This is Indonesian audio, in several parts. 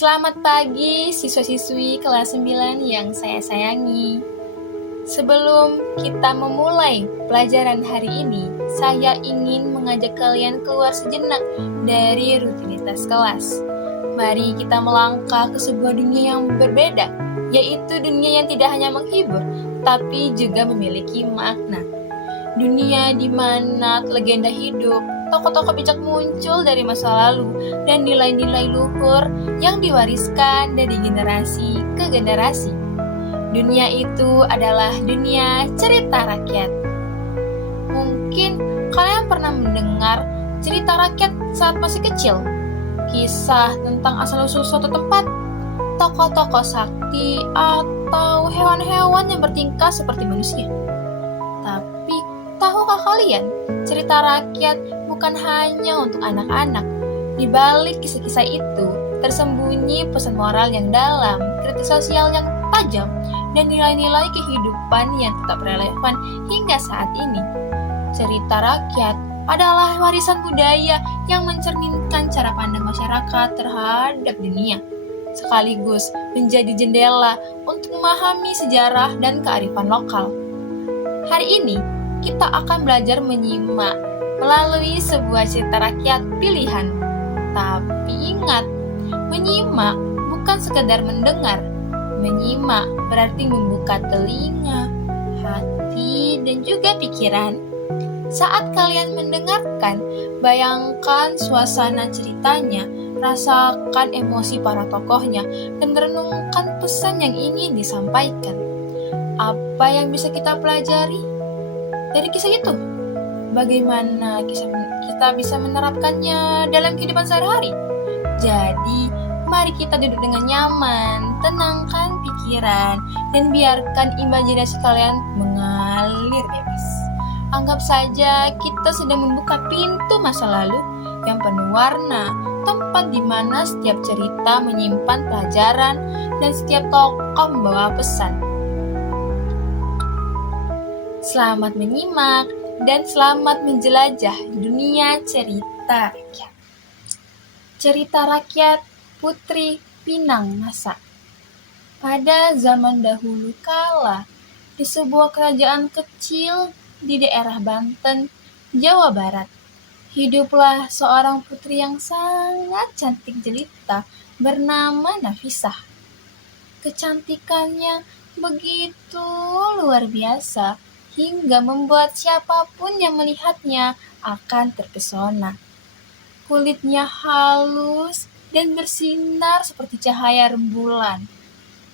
Selamat pagi siswa-siswi kelas 9 yang saya sayangi. Sebelum kita memulai pelajaran hari ini, saya ingin mengajak kalian keluar sejenak dari rutinitas kelas. Mari kita melangkah ke sebuah dunia yang berbeda, yaitu dunia yang tidak hanya menghibur, tapi juga memiliki makna. Dunia di mana legenda hidup, tokoh-tokoh bijak muncul dari masa lalu, dan nilai-nilai luhur yang diwariskan dari generasi ke generasi. Dunia itu adalah dunia cerita rakyat. Mungkin kalian pernah mendengar cerita rakyat saat masih kecil. Kisah tentang asal-usul suatu tempat, tokoh-tokoh sakti, atau hewan-hewan yang bertingkah seperti manusia. Tapi, tahukah kalian, cerita rakyat bukan hanya untuk anak-anak. Di balik kisah-kisah itu, tersembunyi pesan moral yang dalam, kritik sosial yang tajam, dan nilai-nilai kehidupan yang tetap relevan hingga saat ini. Cerita rakyat adalah warisan budaya yang mencerminkan cara pandang masyarakat terhadap dunia, sekaligus menjadi jendela untuk memahami sejarah dan kearifan lokal. Hari ini, kita akan belajar menyimak melalui sebuah cerita rakyat pilihan. Tapi ingat, menyimak bukan sekedar mendengar. Menyimak berarti membuka telinga, hati, dan juga pikiran. Saat kalian mendengarkan, bayangkan suasana ceritanya, rasakan emosi para tokohnya, dan renungkan pesan yang ingin disampaikan. Apa yang bisa kita pelajari dari kisah itu? Bagaimana kita bisa menerapkannya dalam kehidupan sehari-hari? Jadi, mari kita duduk dengan nyaman, tenangkan pikiran, dan biarkan imajinasi kalian mengalir bebas. Anggap saja kita sedang membuka pintu masa lalu yang penuh warna, tempat di mana setiap cerita menyimpan pelajaran dan setiap tokoh membawa pesan. Selamat menyimak dan selamat menjelajah dunia cerita rakyat. Cerita rakyat Putri Pinang Masa. Pada zaman dahulu kala, di sebuah kerajaan kecil di daerah Banten, Jawa Barat, hiduplah seorang putri yang sangat cantik jelita bernama Nafisah. Kecantikannya begitu luar biasa hingga membuat siapapun yang melihatnya akan terpesona. Kulitnya halus dan bersinar seperti cahaya rembulan.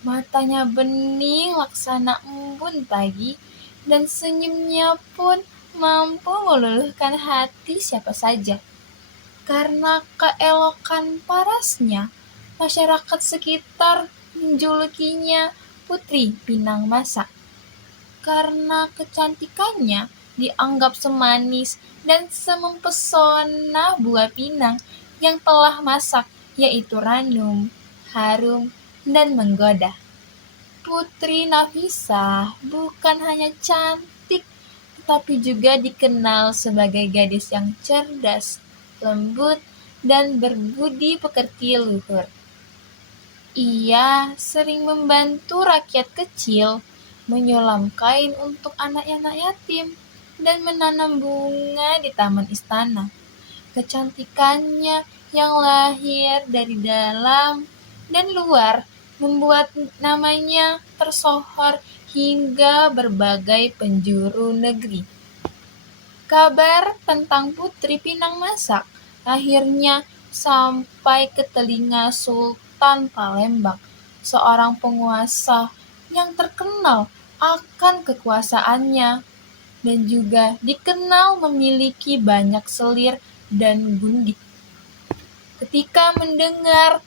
Matanya bening laksana embun pagi, dan senyumnya pun mampu meluluhkan hati siapa saja. Karena keelokan parasnya, masyarakat sekitar menjulukinya Putri Pinang Masa. Karena kecantikannya dianggap semanis dan semempesona buah pinang yang telah masak, yaitu ranum, harum, dan menggoda. Putri Nafisah bukan hanya cantik, tetapi juga dikenal sebagai gadis yang cerdas, lembut, dan berbudi pekerti luhur. Ia sering membantu rakyat kecil, menyulam kain untuk anak-anak yatim, dan menanam bunga di taman istana. Kecantikannya yang lahir dari dalam dan luar membuat namanya tersohor hingga berbagai penjuru negeri. Kabar tentang Putri Pinang Masa akhirnya sampai ke telinga Sultan Palembang, seorang penguasa yang terkenal akan kekuasaannya dan juga dikenal memiliki banyak selir dan gundik. Ketika mendengar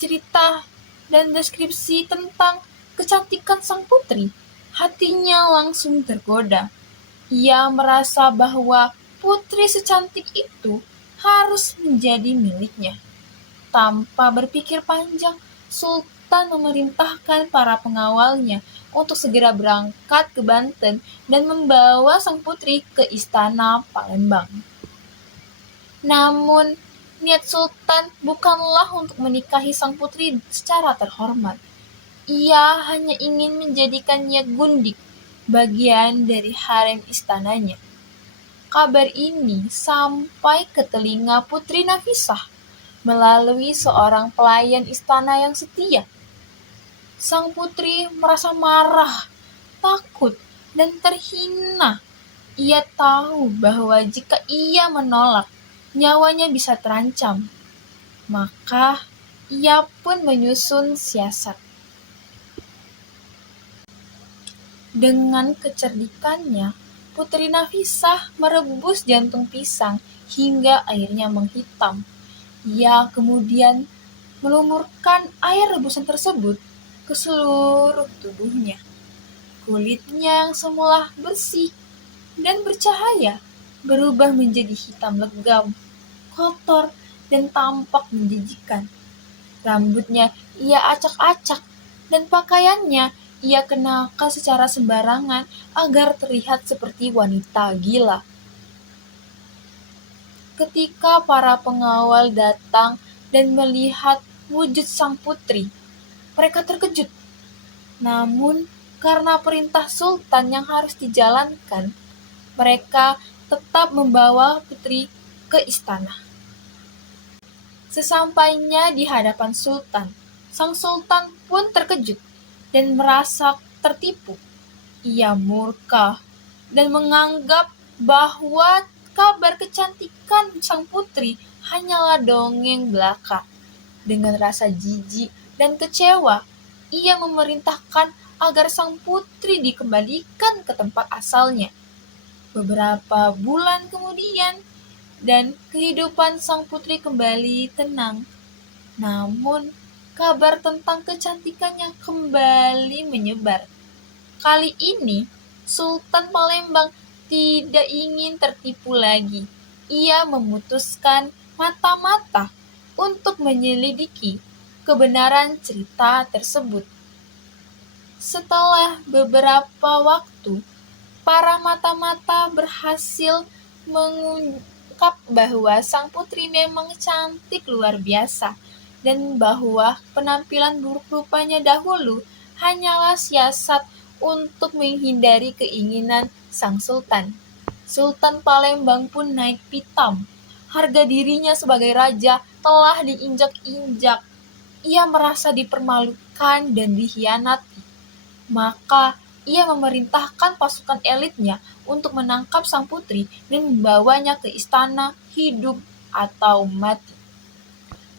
cerita dan deskripsi tentang kecantikan sang putri, hatinya langsung tergoda. Ia merasa bahwa putri secantik itu harus menjadi miliknya. Tanpa berpikir panjang, Sultan memerintahkan para pengawalnya untuk segera berangkat ke Banten dan membawa sang putri ke istana Palembang. Namun, Niat Sultan bukanlah untuk menikahi sang putri secara terhormat. Ia hanya ingin menjadikan niat gundik bagian dari harem istananya. Kabar ini sampai ke telinga Putri Nafisah melalui seorang pelayan istana yang setia. Sang putri merasa marah, takut, dan terhina. Ia tahu bahwa jika ia menolak, nyawanya bisa terancam. Maka ia pun menyusun siasat. Dengan kecerdikannya, Putri Nafisah merebus jantung pisang hingga airnya menghitam. Ia kemudian melumurkan air rebusan tersebut ke seluruh tubuhnya. Kulitnya yang semula bersih dan bercahaya berubah menjadi hitam legam, kotor, dan tampak menjijikan. Rambutnya ia acak-acak dan pakaiannya ia kenakan secara sembarangan agar terlihat seperti wanita gila. Ketika para pengawal datang dan melihat wujud sang putri, mereka terkejut. Namun, karena perintah sultan yang harus dijalankan, mereka tetap membawa putri ke istana. Sesampainya di hadapan sultan, sang sultan pun terkejut dan merasa tertipu. Ia murka dan menganggap bahwa kabar kecantikan sang putri hanyalah dongeng belaka. Dengan rasa jijik dan kecewa, ia memerintahkan agar sang putri dikembalikan ke tempat asalnya. Beberapa bulan kemudian, dan kehidupan sang putri kembali tenang. Namun, kabar tentang kecantikannya kembali menyebar. Kali ini, Sultan Palembang tidak ingin tertipu lagi. Ia memutuskan mata-mata untuk menyelidiki kebenaran cerita tersebut. Setelah beberapa waktu, para mata-mata berhasil mengungkap bahwa sang putri memang cantik luar biasa dan bahwa penampilan buruk rupanya dahulu hanyalah siasat untuk menghindari keinginan sang sultan. Sultan Palembang pun naik pitam. Harga dirinya sebagai raja telah diinjak-injak. Ia merasa dipermalukan dan dikhianati. Maka ia memerintahkan pasukan elitnya untuk menangkap sang putri dan membawanya ke istana hidup atau mati.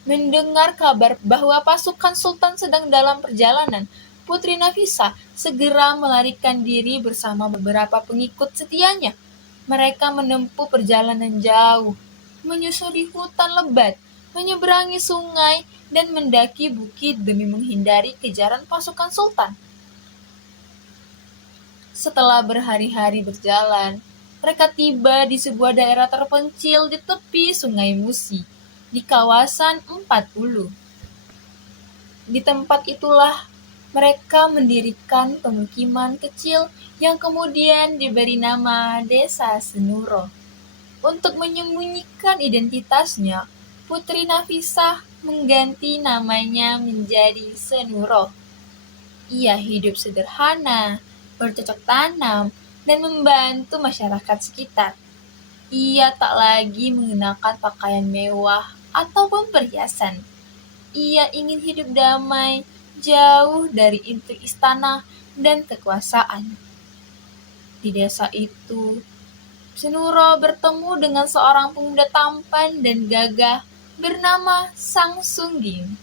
Mendengar kabar bahwa pasukan sultan sedang dalam perjalanan, Putri Nafisah segera melarikan diri bersama beberapa pengikut setianya. Mereka menempuh perjalanan jauh, menyusuri hutan lebat, menyeberangi sungai, dan mendaki bukit demi menghindari kejaran pasukan sultan. Setelah berhari-hari berjalan, mereka tiba di sebuah daerah terpencil di tepi Sungai Musi, di kawasan 40. Di tempat itulah mereka mendirikan pemukiman kecil yang kemudian diberi nama Desa Senuro. Untuk menyembunyikan identitasnya, Putri Nafisah mengganti namanya menjadi Senuro. Ia hidup sederhana, bercocok tanam, dan membantu masyarakat sekitar. Ia tak lagi mengenakan pakaian mewah ataupun perhiasan. Ia ingin hidup damai, jauh dari intrik istana dan kekuasaan. Di desa itu, Senuro bertemu dengan seorang pemuda tampan dan gagah bernama Sang Sungging.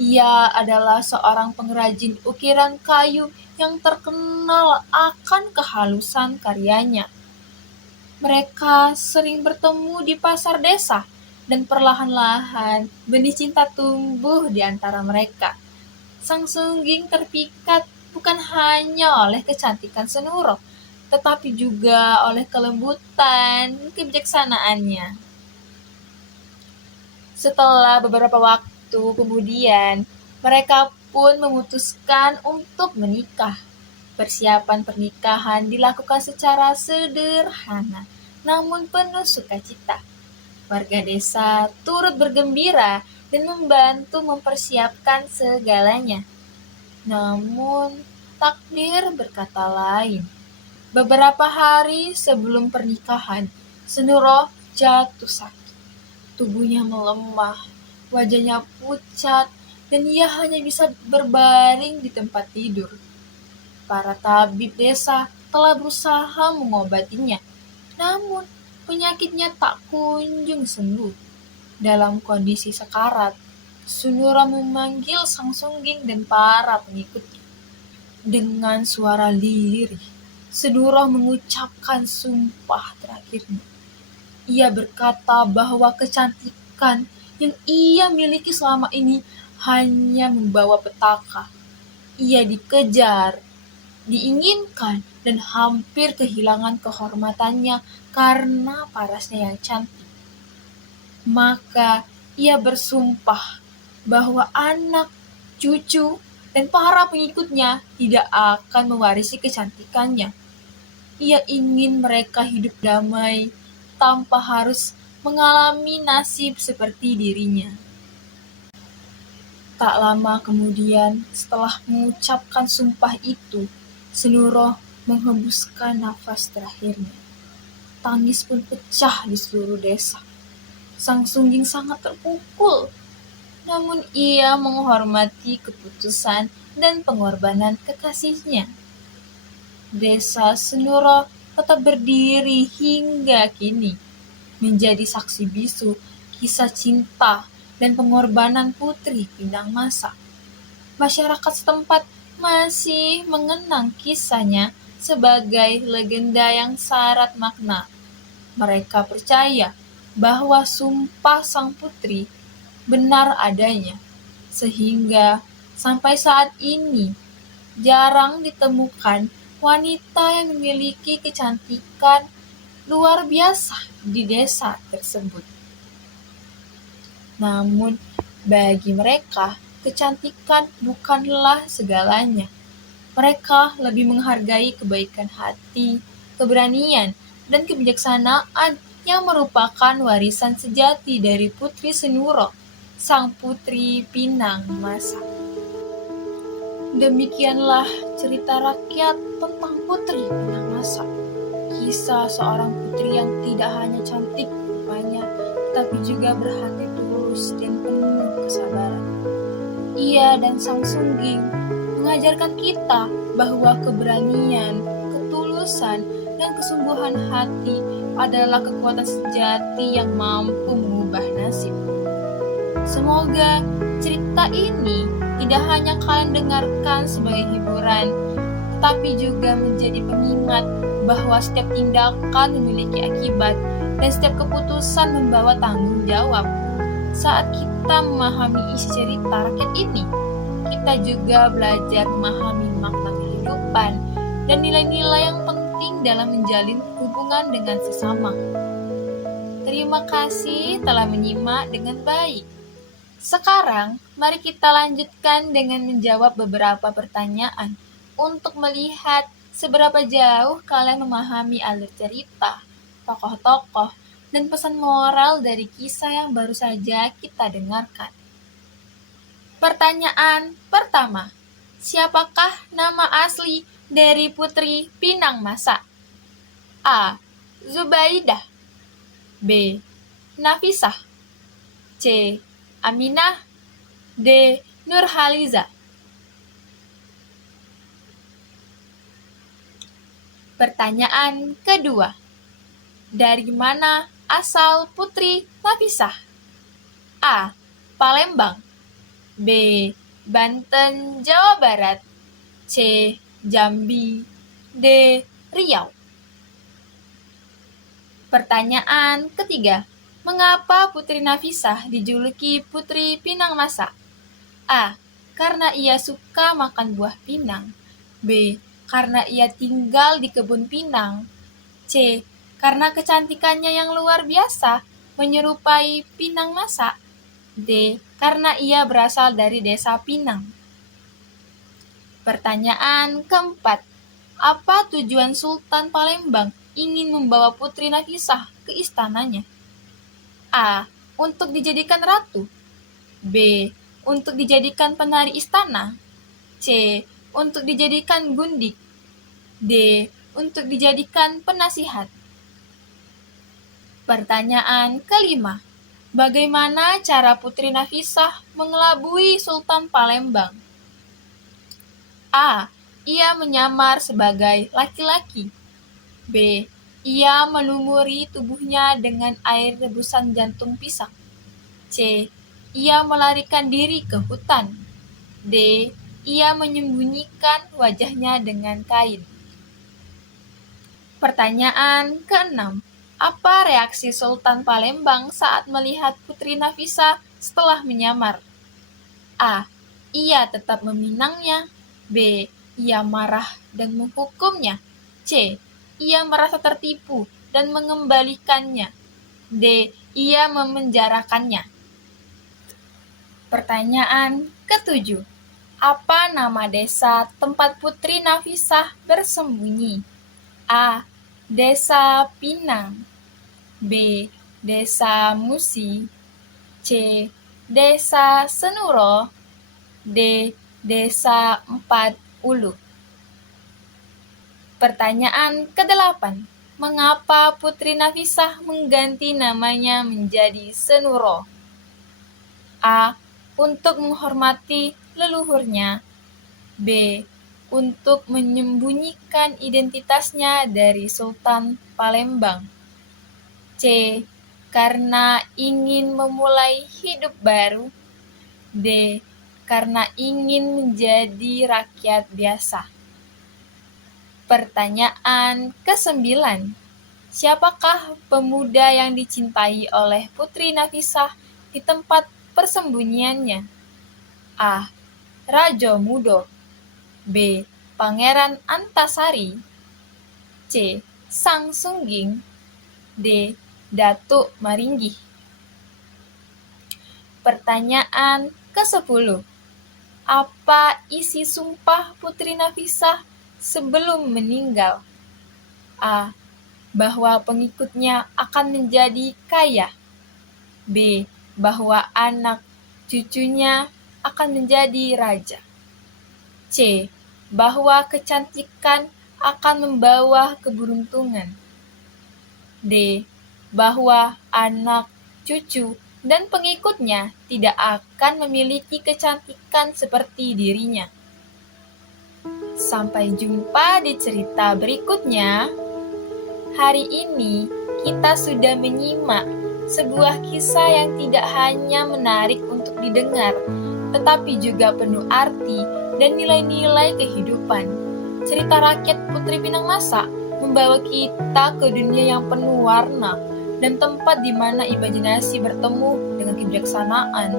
Ia adalah seorang pengrajin ukiran kayu yang terkenal akan kehalusan karyanya. Mereka sering bertemu di pasar desa, dan perlahan-lahan benih cinta tumbuh di antara mereka. Sang Sungging terpikat bukan hanya oleh kecantikan Senuro, tetapi juga oleh kelembutan kebijaksanaannya. Setelah beberapa waktu kemudian, mereka pun memutuskan untuk menikah. Persiapan pernikahan dilakukan secara sederhana, namun penuh sukacita. Warga desa turut bergembira dan membantu mempersiapkan segalanya. Namun, takdir berkata lain. Beberapa hari sebelum pernikahan, Senuro jatuh sakit. Tubuhnya melemah, wajahnya pucat, dan ia hanya bisa berbaring di tempat tidur. Para tabib desa telah berusaha mengobatinya, namun penyakitnya tak kunjung sembuh. Dalam kondisi sekarat, Sunura memanggil Sang Sungging dan para pengikutnya. Dengan suara lirih, Sunura mengucapkan sumpah terakhirnya. Ia berkata bahwa kecantikan yang ia miliki selama ini hanya membawa petaka. Ia dikejar, diinginkan, dan hampir kehilangan kehormatannya karena parasnya yang cantik. Maka ia bersumpah bahwa anak, cucu, dan para pengikutnya tidak akan mewarisi kecantikannya. Ia ingin mereka hidup damai tanpa harus mengalami nasib seperti dirinya. Tak lama kemudian, setelah mengucapkan sumpah itu, Senuro menghembuskan nafas terakhirnya. Tangis pun pecah di seluruh desa. Sang Sungging sangat terpukul, namun ia menghormati keputusan dan pengorbanan kekasihnya. Desa Senuro tetap berdiri hingga kini, menjadi saksi bisu kisah cinta dan pengorbanan Putri Pinang Masa. Masyarakat setempat masih mengenang kisahnya sebagai legenda yang syarat makna. Mereka percaya bahwa sumpah sang putri benar adanya, sehingga sampai saat ini jarang ditemukan wanita yang memiliki kecantikan luar biasa di desa tersebut. Namun, bagi mereka, kecantikan bukanlah segalanya. Mereka lebih menghargai kebaikan hati, keberanian, dan kebijaksanaan yang merupakan warisan sejati dari Putri Senuro, sang putri Pinang Masa. Demikianlah cerita rakyat tentang Putri Pinang Masa. Kisah seorang putri yang tidak hanya cantik rupanya, tapi juga berhati tulus dan penuh kesabaran. Ia dan Sang Sungging mengajarkan kita bahwa keberanian, ketulusan, dan kesungguhan hati adalah kekuatan sejati yang mampu mengubah nasib. Semoga cerita ini tidak hanya kalian dengarkan sebagai hiburan, tetapi juga menjadi pengingat bahwa setiap tindakan memiliki akibat dan setiap keputusan membawa tanggung jawab. Saat kita memahami isi cerita rakyat ini, kita juga belajar memahami makna kehidupan dan nilai-nilai yang penting dalam menjalin hubungan dengan sesama. Terima kasih telah menyimak dengan baik. Sekarang, mari kita lanjutkan dengan menjawab beberapa pertanyaan untuk melihat seberapa jauh kalian memahami alur cerita, tokoh-tokoh, dan pesan moral dari kisah yang baru saja kita dengarkan. Pertanyaan pertama, siapakah nama asli dari Putri Pinang Masa? A. Zubaidah. B. Nafisah. C. Aminah. D. Nurhaliza. Pertanyaan kedua, dari mana asal Putri Nafisah? A. Palembang. B. Banten, Jawa Barat. C. Jambi. D. Riau. Pertanyaan ketiga, mengapa Putri Nafisah dijuluki Putri Pinang Masa? A. Karena ia suka makan buah pinang. B. Karena ia tinggal di kebun pinang. C. Karena kecantikannya yang luar biasa, menyerupai Pinang Masa. D. Karena ia berasal dari desa Pinang. Pertanyaan keempat, apa tujuan Sultan Palembang ingin membawa Putri Nafisah ke istananya? A. Untuk dijadikan ratu. B. Untuk dijadikan penari istana. C. Untuk dijadikan gundik. D. Untuk dijadikan penasihat. Pertanyaan kelima. Bagaimana cara Putri Nafisah mengelabui Sultan Palembang? A. Ia menyamar sebagai laki-laki. B. Ia melumuri tubuhnya dengan air rebusan jantung pisang. C. Ia melarikan diri ke hutan. D. Ia menyembunyikan wajahnya dengan kain. Pertanyaan keenam. Apa reaksi Sultan Palembang saat melihat Putri Nafisah setelah menyamar? A. Ia tetap meminangnya. B. Ia marah dan menghukumnya. C. Ia merasa tertipu dan mengembalikannya. D. Ia memenjarakannya. Pertanyaan ketujuh. Apa nama desa tempat Putri Nafisah bersembunyi? A. Desa Pinang. B. Desa Musi. C. Desa Senuro. D. Desa Empat Ulu. Pertanyaan ke-8. Mengapa Putri Nafisah mengganti namanya menjadi Senuro? A. Untuk menghormati leluhurnya. B. Untuk menyembunyikan identitasnya dari Sultan Palembang. C. Karena ingin memulai hidup baru. D. Karena ingin menjadi rakyat biasa. Pertanyaan ke-9. Siapakah pemuda yang dicintai oleh Putri Nafisah di tempat persembunyiannya? A. Rajo Mudo. B. Pangeran Antasari. C. Sang Sungging. D. Datuk Maringgih. Pertanyaan ke-10. Apa isi sumpah Putri Nafisah sebelum meninggal? A. Bahwa pengikutnya akan menjadi kaya. B. Bahwa anak cucunya akan menjadi raja. C. Bahwa kecantikan akan membawa keberuntungan. D. Bahwa anak, cucu, dan pengikutnya tidak akan memiliki kecantikan seperti dirinya. Sampai jumpa di cerita berikutnya. Hari ini kita sudah menyimak sebuah kisah yang tidak hanya menarik untuk didengar, tetapi juga penuh arti dan nilai-nilai kehidupan. Cerita rakyat Putri Pinang Masa membawa kita ke dunia yang penuh warna dan tempat di mana imajinasi bertemu dengan kebijaksanaan,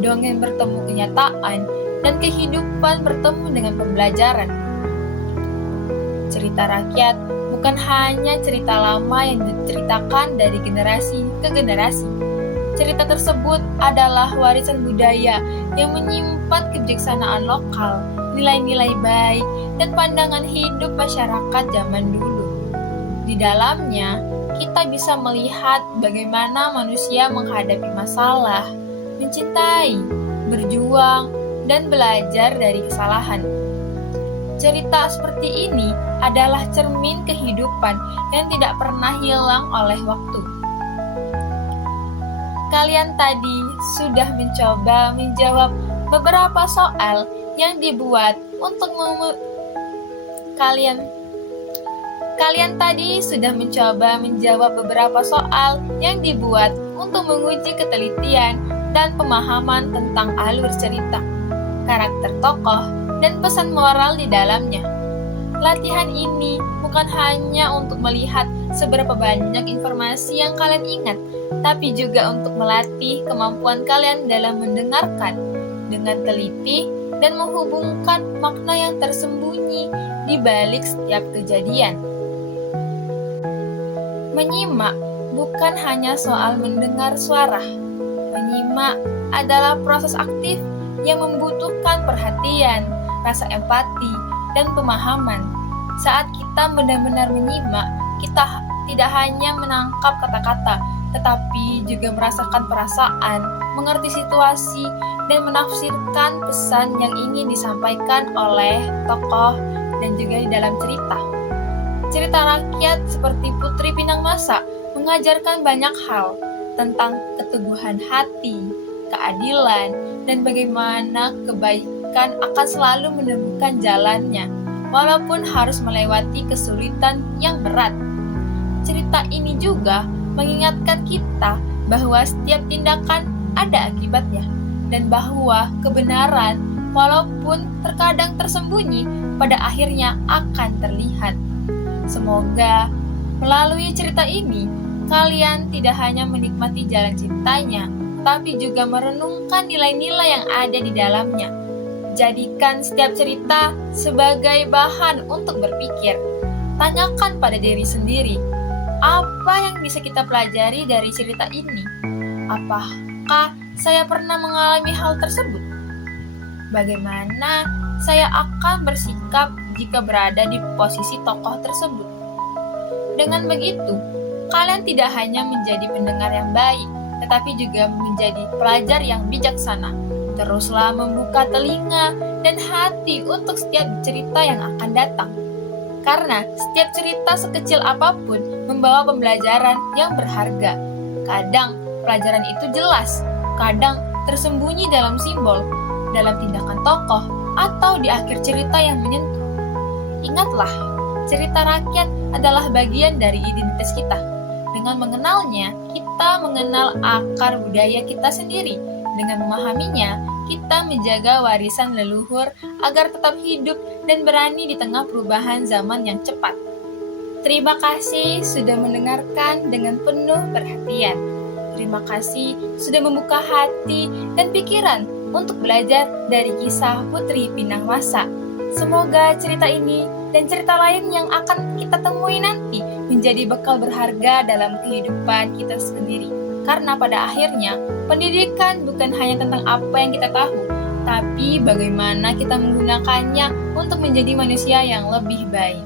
dongeng bertemu kenyataan, dan kehidupan bertemu dengan pembelajaran. Cerita rakyat bukan hanya cerita lama yang diceritakan dari generasi ke generasi. Cerita tersebut adalah warisan budaya yang menyimpan kebijaksanaan lokal, nilai-nilai baik, dan pandangan hidup masyarakat zaman dulu. Di dalamnya, kita bisa melihat bagaimana manusia menghadapi masalah, mencintai, berjuang, dan belajar dari kesalahan. Cerita seperti ini adalah cermin kehidupan yang tidak pernah hilang oleh waktu. Kalian tadi sudah mencoba menjawab beberapa soal yang dibuat untuk Kalian tadi sudah mencoba menjawab beberapa soal yang dibuat untuk menguji ketelitian dan pemahaman tentang alur cerita, karakter tokoh, dan pesan moral di dalamnya. Latihan ini bukan hanya untuk melihat seberapa banyak informasi yang kalian ingat, tapi juga untuk melatih kemampuan kalian dalam mendengarkan dengan teliti dan menghubungkan makna yang tersembunyi di balik setiap kejadian. Menyimak bukan hanya soal mendengar suara. Menyimak adalah proses aktif yang membutuhkan perhatian, rasa empati, dan pemahaman. Saat kita benar-benar menyimak, kita tidak hanya menangkap kata-kata, tetapi juga merasakan perasaan, mengerti situasi, dan menafsirkan pesan yang ingin disampaikan oleh tokoh dan juga di dalam cerita. Cerita rakyat seperti Putri Pinang Masa mengajarkan banyak hal tentang keteguhan hati, keadilan, dan bagaimana kebaikan akan selalu menemukan jalannya, walaupun harus melewati kesulitan yang berat. Cerita ini juga mengingatkan kita bahwa setiap tindakan ada akibatnya, dan bahwa kebenaran, walaupun terkadang tersembunyi, pada akhirnya akan terlihat. Semoga melalui cerita ini, kalian tidak hanya menikmati jalan cintanya, tapi juga merenungkan nilai-nilai yang ada di dalamnya. Jadikan setiap cerita sebagai bahan untuk berpikir. Tanyakan pada diri sendiri, apa yang bisa kita pelajari dari cerita ini? Apakah saya pernah mengalami hal tersebut? Bagaimana saya akan bersikap jika berada di posisi tokoh tersebut? Dengan begitu, kalian tidak hanya menjadi pendengar yang baik, tetapi juga menjadi pelajar yang bijaksana. Teruslah membuka telinga dan hati untuk setiap cerita yang akan datang. Karena setiap cerita sekecil apapun membawa pembelajaran yang berharga. Kadang pelajaran itu jelas, kadang tersembunyi dalam simbol, dalam tindakan tokoh, atau di akhir cerita yang menyentuh. Ingatlah, cerita rakyat adalah bagian dari identitas kita. Dengan mengenalnya, kita mengenal akar budaya kita sendiri. Dengan memahaminya, kita menjaga warisan leluhur agar tetap hidup dan berani di tengah perubahan zaman yang cepat. Terima kasih sudah mendengarkan dengan penuh perhatian. Terima kasih sudah membuka hati dan pikiran untuk belajar dari kisah Putri Pinang Masa. Semoga cerita ini dan cerita lain yang akan kita temui nanti menjadi bekal berharga dalam kehidupan kita sendiri. Karena pada akhirnya, pendidikan bukan hanya tentang apa yang kita tahu, tapi bagaimana kita menggunakannya untuk menjadi manusia yang lebih baik.